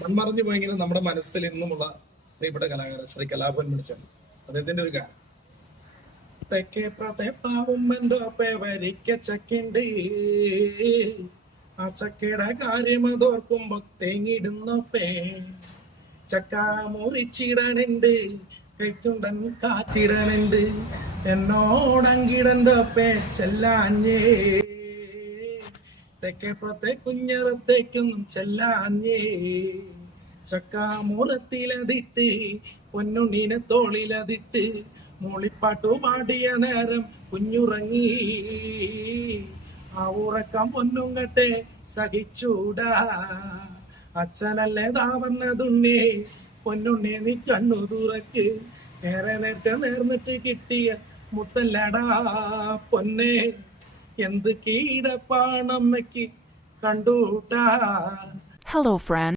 മൺമറഞ്ഞു പോയെങ്കിലും നമ്മുടെ മനസ്സിൽ ഇന്നുമുള്ള പ്രിയപ്പെട്ട കലാകാരൻ ശ്രീ കലാഭവൻ മണിച്ചാണ്. അദ്ദേഹത്തിന്റെ ഒരു ഗാനം തെക്കേ പ്രതേപ്പാവും എന്തോ പേവരിക്ക ചക്കണ്ട്, ആ ചക്കയുടെ കാര്യം അതോർക്കുമ്പോ തേങ്ങിടുന്നപ്പേ, ചക്ക മുറിച്ചിടനുണ്ട്, കൈത്തുണ്ടൻ കാറ്റിടനുണ്ട്, എന്നോടങ്കിടന്തപ്പേ ചെല്ലാഞ്ഞേ, തെക്കേപ്പുറത്തെ കുഞ്ഞറത്തേക്കൊന്നും ചെല്ലാഞ്ഞേ, ചക്ക മുറത്തിലതിട്ട് പൊന്നുണ്ണീനെ തോളിലതിട്ട് മൂളിപ്പാട്ടു പാടിയ നേരം കുഞ്ഞുറങ്ങി, ആ ഉറക്കം പൊന്നുങ്ങട്ടെ സഹിച്ചൂടാ, അച്ഛനല്ലേ താവന്നതുണ്ണി, പൊന്നുണ്ണി നീ കണ്ണു തുറക്ക്, ഏറെ നേർച്ച നേർന്നിട്ട് കിട്ടിയ മുത്തല്ലടാ പൊന്നെ, എന്ത് കീടപ്പാണമ്മയ്ക്ക് കണ്ടൂട്ടാ. Hello, friend.